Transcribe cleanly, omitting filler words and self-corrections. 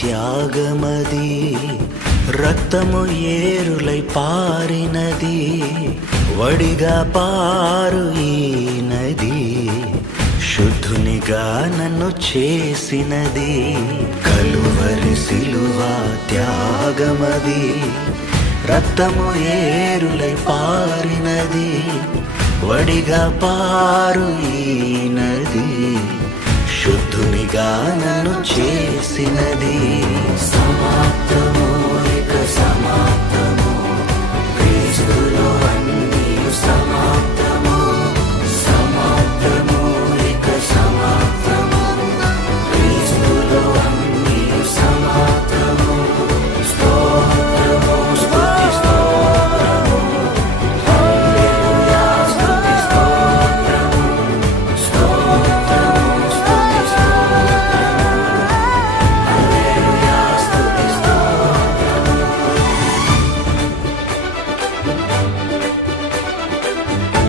త్యాగమది, రక్తము ఏరులై పారినది, వడిగా పారు ఈ నది, శుద్ధునిగా నన్ను చేసినది. కలువరి సిలువ త్యాగమది, రక్తము ఏరులై పారినది, వడిగా పారు ఈ నది, శుద్ధునిగా నన్ను చేసినది.